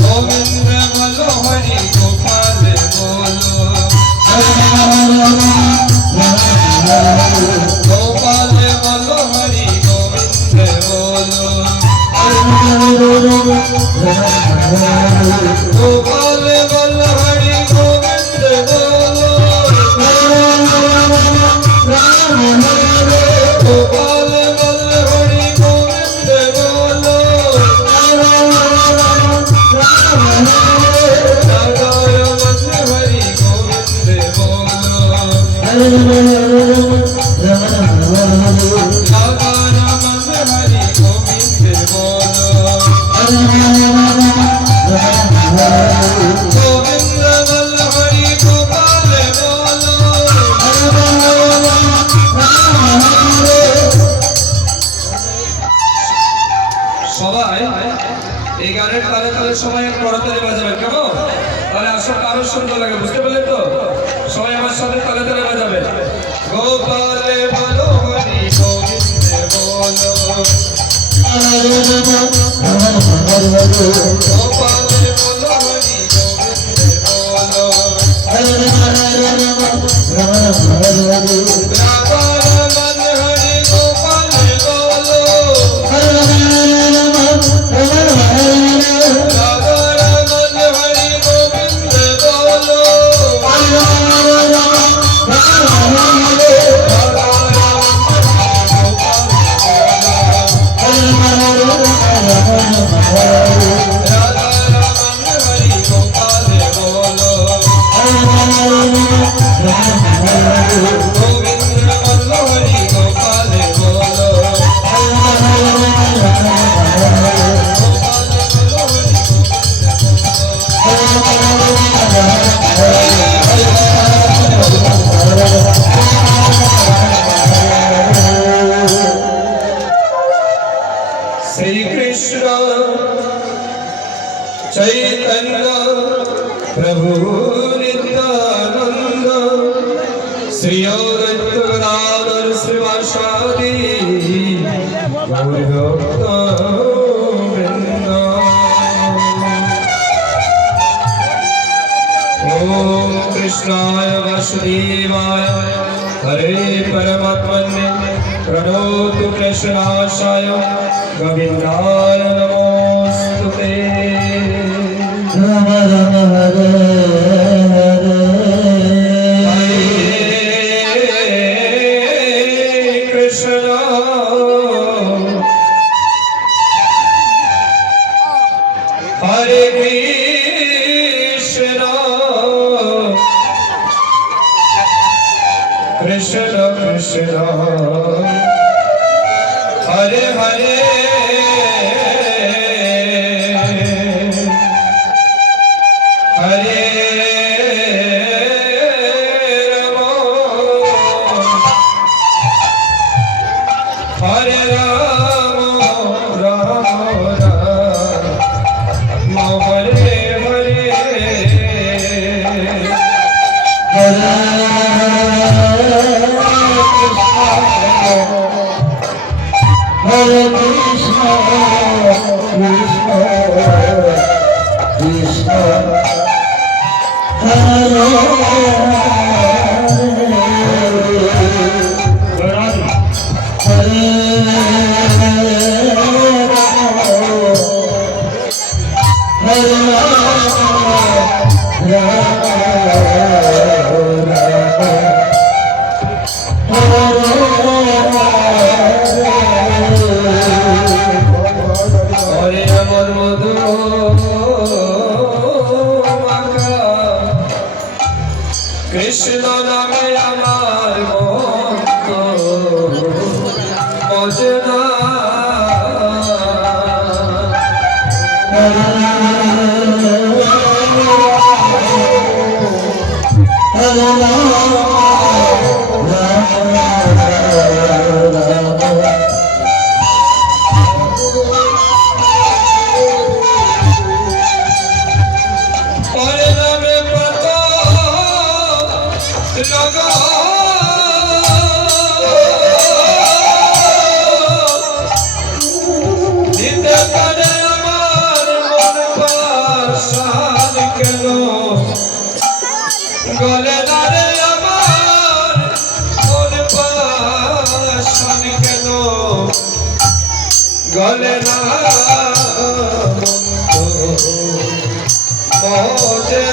গোবিন্দ বলো হরি গোপাল বলো গোপাল বলো হরি গোবিন্দ বলো গোপাল বলো হরি গোবিন্দ বলো গোপাল বলো হরি গোবিন্দ বলো রাধার মধ্য হরি গোবিন্দ বলো রাধার মধ্য হরি গোবিন্দ বলো গোবিন্দ বলো হরি গোপাল বলো সবাই এই গানের তালে তালে সবাই করতালি বাজাবেন কেমন? তাহলে আসলে আরো সুন্দর লাগে, বুঝতে পারলেন তো? সবাই আমার সাথে তালে তালে বাজাবেন। গোপাল বলো হরি গোবিন্দ বলো গোপাল বলো হরি গোবিন্দ বলো রাধার মন হরি গোপাল বলো রাধার মন হরি গোবিন্দ বলো রাধার মন হরি গোপাল বলো গোবিন্দ বলো হরি গোপাল বলো श्री कृष्ण चैतन्य प्रभु नित्यानंद श्री अद्वैत श्रीवासादि गौरभक्तवृंद ओम कृष्णाय वासुदेवाय हरे परमात्मने प्रणोतु कृष्णाशाय गोविंदाय नमोस्तुते हरे हरे कृष्ण हरे कृष्ण कृष्ण कृष्ण हरे हरे हरे राम हरे Ram Ram Ram Hare Hare Hare Krishna, Krishna, Krishna, Hare हरे अमर मधु कृष्ण नामे আমার মজনা हरे नामे पता लगा দিতে পারে আমার মন গলে না মজরা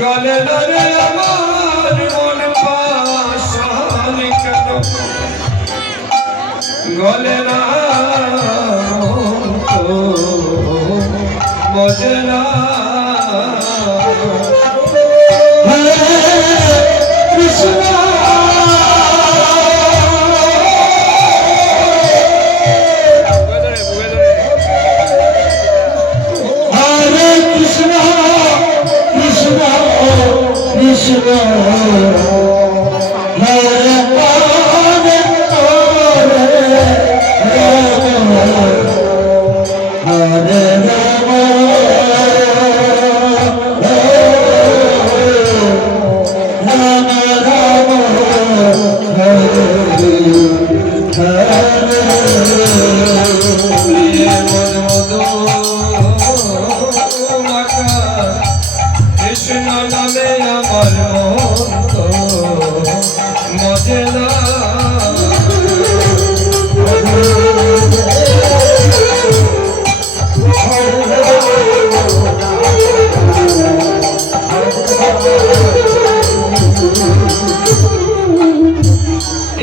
গলে রে আমার মন পাশান কেন গলে না মজরা কৃষ্ণ নামে আমার মন তো মজেদা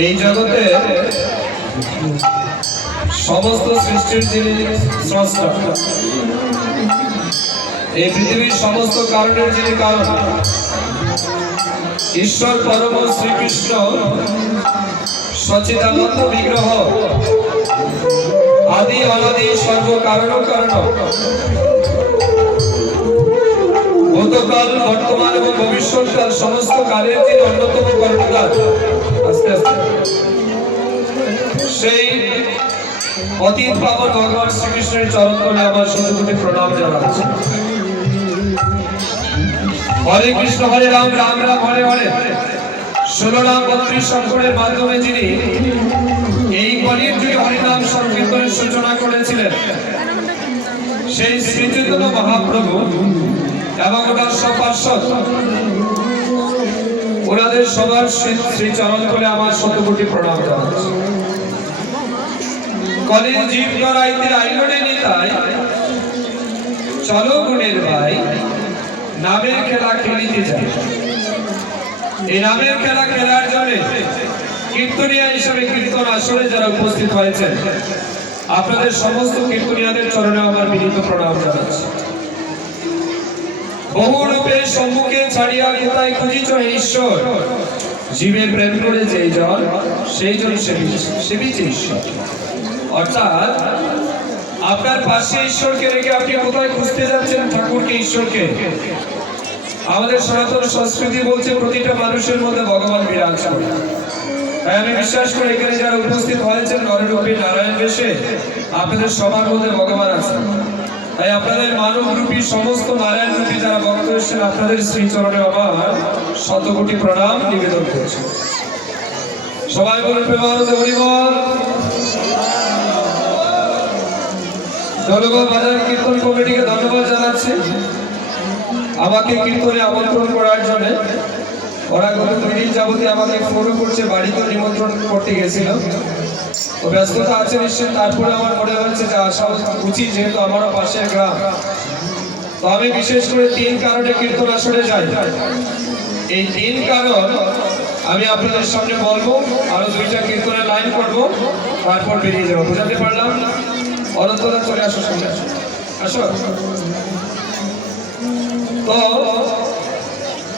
এই জগতে সমস্ত সৃষ্টির যিনি স্রষ্টা, এই পৃথিবীর সমস্ত কারণের যিনি কারণ, ঈশ্বর পরম শ্রীকৃষ্ণ সচিদানন্দ বিগ্রহ, আদি অনাদি সর্ব কারণ কারণ, ভূতকাল বর্তমান এবং ভবিষ্যৎকাল সমস্ত কালের যিনি অন্যতম কর্ণধার, আস্তে আস্তে সেই অতীত পাবন ভগবান শ্রীকৃষ্ণের চরণ তলে আমার শতকোটি প্রণাম জানাচ্ছি। হরে কৃষ্ণ হরে রাম রাম রাম হরে হরে 16 নাম 32 সংকটের মাধ্যমে যিনি এই কলির যুগে হরিনাম সংকীর্তনের সূচনা করেছিলেন, সেই শ্রীচৈতন্য মহাপ্রভু এবং ওনার সব পার্ষদ, ওনাদের সবার শ্রীচরণ তলে আমার শতকোটি প্রণাম জানাচ্ছি। কলির জীব গড়াইতে আইলনে নিতাই, চলো গুণের ভাই নামের খেলা খেলিতে যাই। এই নামের খেলা খেলার জন্য কীর্তনিয়া হিসেবে কীর্তন আসরে যারা উপস্থিত হয়েছেন, আপনাদের সমস্ত কীর্তনিয়াদের চরণে আমার বিনীত প্রণাম জানাচ্ছি। বহু রূপে সম্মুখে ছাড়িয়া কোথায় খুঁজিছ ঈশ্বর, জীবে প্রেম করে যেই জন সেই জন সেবিছে ঈশ্বর। অর্থাৎ আপনার পাশে ঈশ্বরকে রেখে আপনি কোথায় খুঁজতে যাচ্ছেন ঠাকুরকে, ঈশ্বরকে? আমাদের সনাতন সংস্কৃতি বলছে প্রতিটা মানুষের মধ্যে ভগবান বিরাজ করে। তাই আমি বিশ্বাস করি এখানে যারা উপস্থিত হয়েছেন নররূপী নারায়ণ বেশে, আপনাদের সবার মধ্যে ভগবান আছে। তাই আপনাদের মানব রূপী সমস্ত নারায়ণ রূপী যারা ভক্ত এসেছেন, আপনাদের শ্রীচরণে আমার শতকোটি প্রণাম নিবেদন করছি। সবাই বলুন প্রেমানন্দ হরি বল। দলগত বাজার কীর্তন কমিটিকে ধন্যবাদ জানাচ্ছি আমাকে কীর্তনে আমন্ত্রণ করার জন্য। ওরা গত 2 দিন যাবতীয় আমাকে ফোন করছে, বাড়িতে নিমন্ত্রণ করতে গেছিল, ও ব্যস্ততা আছে নিশ্চয়। তারপরে আমার মনে হচ্ছে যে আসা উচিত, যেহেতু আমারও পাশের গ্রাম। তো আমি বিশেষ করে 3 কারণে কীর্তন আসরে যাই। এই 3 কারণ আমি আপনাদের সামনে বলবো, আরো 2টা কীর্তনের লাইন করবো, তারপর বেরিয়ে যাবো। বুঝাতে পারলাম? অনন্তরা চলে আসো, সামনে আসো। তো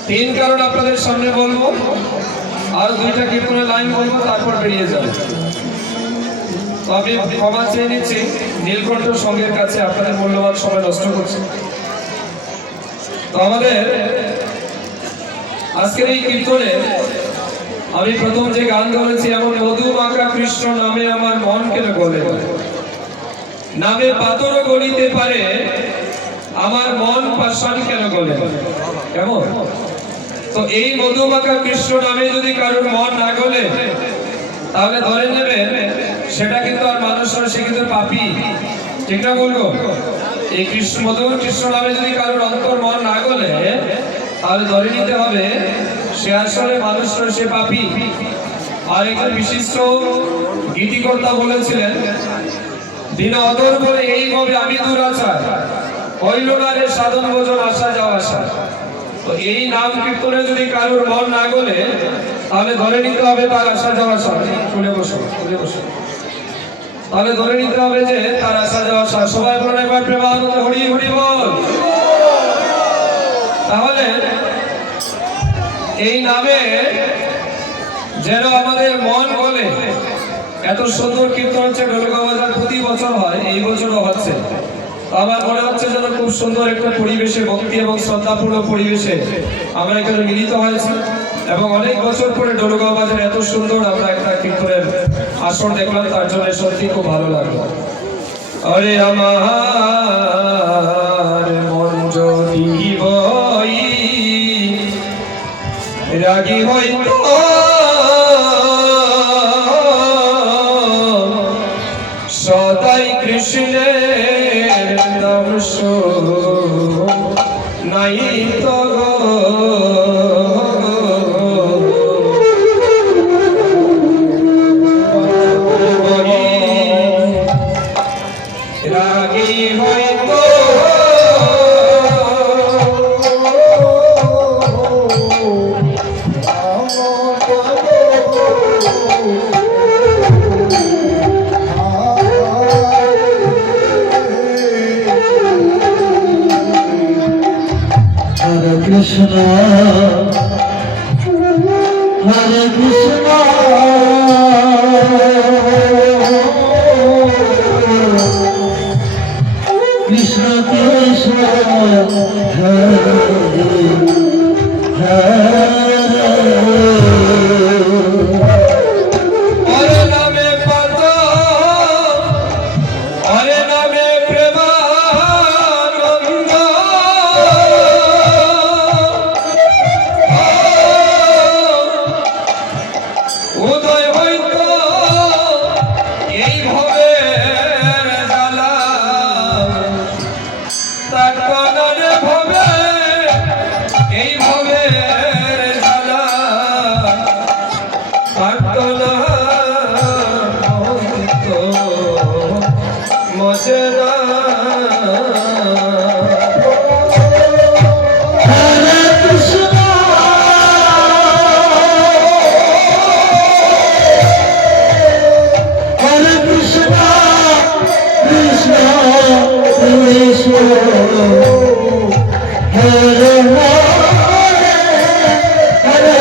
3 কারণ আপনাদের সামনে বলবো, আরো 2টা কীর্তনের লাইন বলবো, তারপর বেরিয়ে যাবো। তো আমি ক্ষমা চেয়ে নিচ্ছি নীলকণ্ঠ সঙ্গের কাছে, আপনাদের মূল্যবান সময় নষ্ট করছি। তো আমাদের আজকের এই কীর্তনে আমি প্রথম যে গান ধরেছি, এমন মধু মাখা কৃষ্ণ নামে আমার মন কেন গলে, নামে পাথরও গলিতে পারে আমার মন পাষাণ কেন গলে, কেমন? তো এই মধু মাখা কৃষ্ণ নামে যদি কারোর মন না গলে, তাহলে ধরে নেবেন সেটা কিন্তু আর মানুষ নয়, সে কিন্তু পাপী। ঠিক না বলবো? এই কৃষ্ণ মধুর কৃষ্ণ নামে যদি কারোর অন্তর মন না গলে, তাহলে ধরে নিতে হবে সে আসলে মানুষ নয়, সে পাপী। আর একজন বিশিষ্ট গীতিকর্তা বলেছিলেন, দিন অদর বলে এই ভাবে আমি দুরাচার, হইল না রে সাধন ভোজন আসা যাওয়া আসা। তো এই নাম কীর্তনে যদি কারোর মন না গলে, তাহলে ধরে নিতে হবে তার আসা যাওয়া আসা। শুনে বসো, শুনে বসো। তাহলে ধরে নিতে হবে যে তার আসা যাওয়া আসা। সবাই বলেন একবার প্রেমানন্দে হরি হরি বল। তাহলে এই নামে যেন আমাদের মন বলে, এত সুন্দর কীর্তন হচ্ছে ঢোলকা বাজার প্রতি বছর হয়, এই বছরও হচ্ছে। আমার মনে হচ্ছে যেন খুব সুন্দর একটা পরিবেশে, ভক্তি এবং শ্রদ্ধাপূর্ণ পরিবেশে আমরা এখানে মিলিত হয়েছি, এবং অনেক বছর পরে ঢোলকা বাজার এত সুন্দর আমরা একটা কীর্তনের আসর দেখলাম, তার জন্য সত্যি খুব ভালো লাগলো। আরে আমার মন যদি বই রাগী হইতো, সদাই কৃষ্ণের নাম নাই তো রাগী হইতো, Hare Krishna, Hare Krishna, Krishna Krishna, Hare Hare. অরে নামে পাতা, অরে নামে প্রেমানন্দ, উদয় হইত এই ভবের জ্বালা, তার কারণে ভবে এই ভবের জ্বালা, Patna মজরা। Hare Krishna, Hare Krishna, Krishna Krishna, Hare Hare, Hare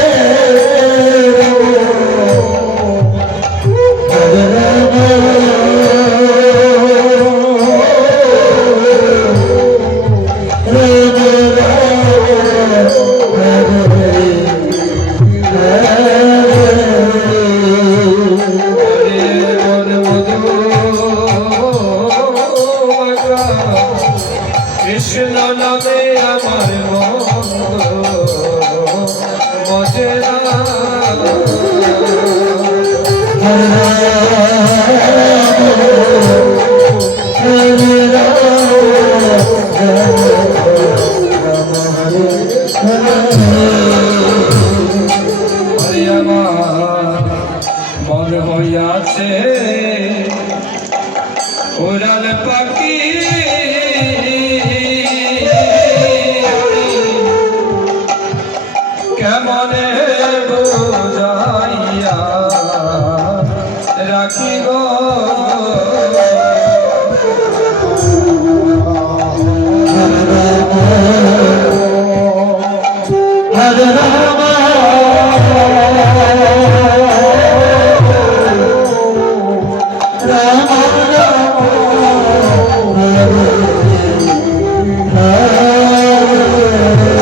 Krishna নামে আমার মন মজেরা, হরে আমার মন হইয়াছে উড়াল পাখি, কেমনে বুঝাইয়া রাখি গো, Hare Rama, Rama Rama, Hare Hare.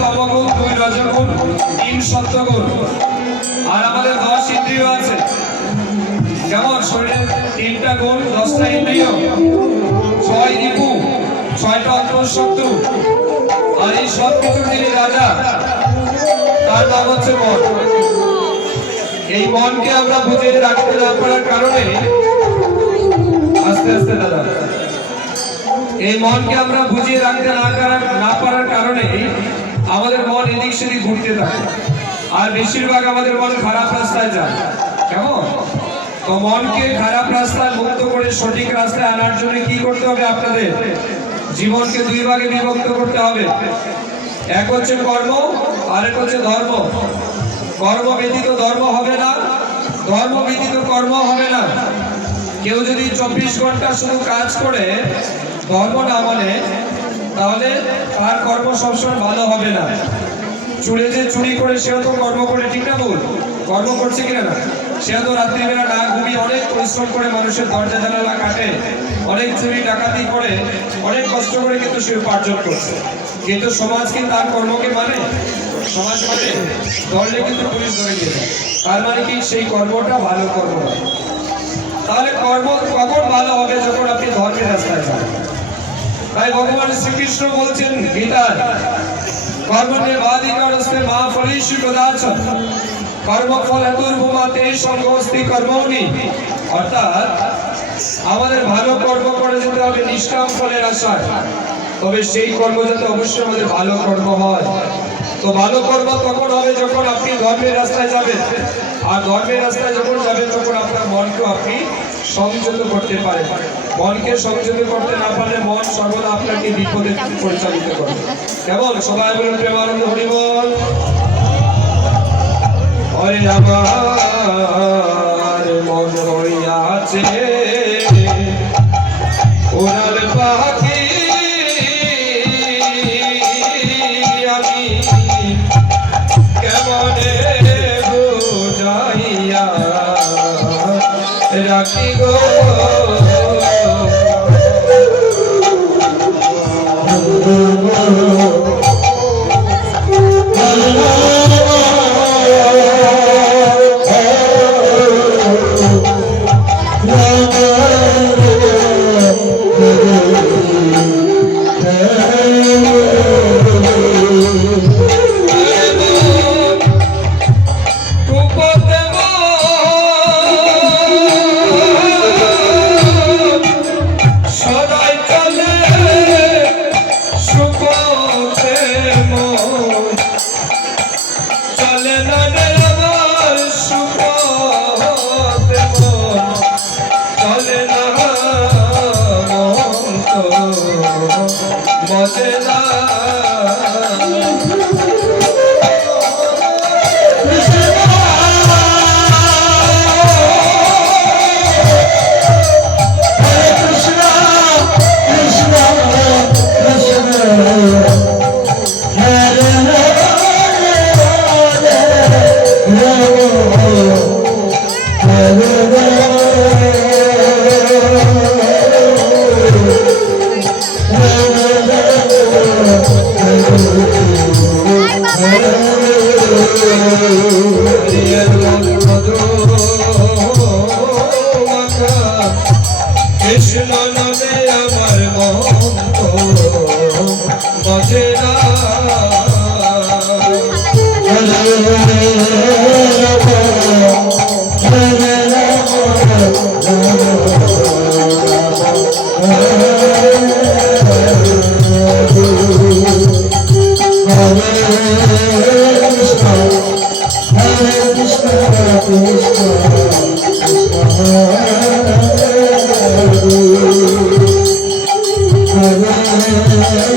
তমগুণ, 2 রজগুণ, 3 সত্যগুণ। আর আমাদের 10 ইন্দ্রিয় আছে। যেমন শরীরের 3টা গুণ, 10টা ইন্দ্রিয়, 6 রিপু, 6টা অন্তঃশত্রু। আর এই সব কিছুর যিনি রাজা, তার নাম হচ্ছে মন। এই মনকে আমরা বুঝে রাখতে না পারার কারণে, আস্তে আস্তে দাদা, এই মনকে আমরা বুঝিয়ে রাখতে না পারার কারণে আমাদের মন এদিক সেদিক ঘুরতে থাকে। আর বেশিরভাগ আমাদের মন খারাপ রাস্তায় যায়। কেমন? তো মনকে খারাপ রাস্তায় মুক্ত করে সঠিক রাস্তায় আনার জন্য কি করতে হবে? আপনাদের জীবনকে 2 ভাগে বিভক্ত করতে হবে। এক হচ্ছে কর্ম, আরেক হচ্ছে ধর্ম। কর্ম ব্যতীত ধর্ম হবে না, ধর্ম ব্যতীত কর্ম হবে না। কেউ যদি 24 ঘন্টা শুধু কাজ করে ধর্ম না মানে, তাহলে তার কর্ম সবসময় ভালো হবে না। চুরে যে চুরি করে সেও তো কর্ম করে, ঠিক না ভুল? কর্ম করছে কিনা না? সেও তো রাত্রিবেলা না ঘুমিয়ে অনেক পরিশ্রম করে মানুষের দরজা জানালা কাটে, অনেক চুরি ডাকাতি করে, অনেক কষ্ট করে কিন্তু সে উপার্জন করছে। কিন্তু সমাজ কি তার কর্মকে মানে? সমাজ মানে ধরলে কিন্তু পুলিশ ধরে নিয়ে যায়। তার মানে কি সেই কর্মটা ভালো কর্ম নয়। তাহলে কর্ম কখন ভালো হবে? যখন আপনি ধর্মের রাস্তায় যান। তাই ভগবান শ্রীকৃষ্ণ বলছেন গীতায়, কর্মণ্যেবাধিকারস্তে মা ফলেষু কদাচন কর্মফল হেতুর্ভূমাতে সঙ্গস্তি কর্মণি। অর্থাৎ আমাদের ভালো কর্ম করে যেতে হবে নিষ্কাম ফলের আশায়। তবে সেই কর্ম যাতে অবশ্যই আমাদের ভালো কর্ম হয়। তো ভালো কর্ম তখন হবে যখন আপনি ধর্মের রাস্তায় যাবেন। আর ধর্মের রাস্তায় যখন যাবেন তখন আপনার মনকে আপনি সংযত করতে পারেন। মনকে সংযত করতে না পারলে মন সর্বদা আপনাকে বিপদে পরিচালিত করে। কেমন? সবাই বলুন প্রেমানন্দ হরি বল। হরে আমার মন হইয়াছে ওনার পাখি, আমি কেমনে বুঝাইয়া রাখি গো। কৃষ্ণ নামে আমার মন্ত বাজে না। Hare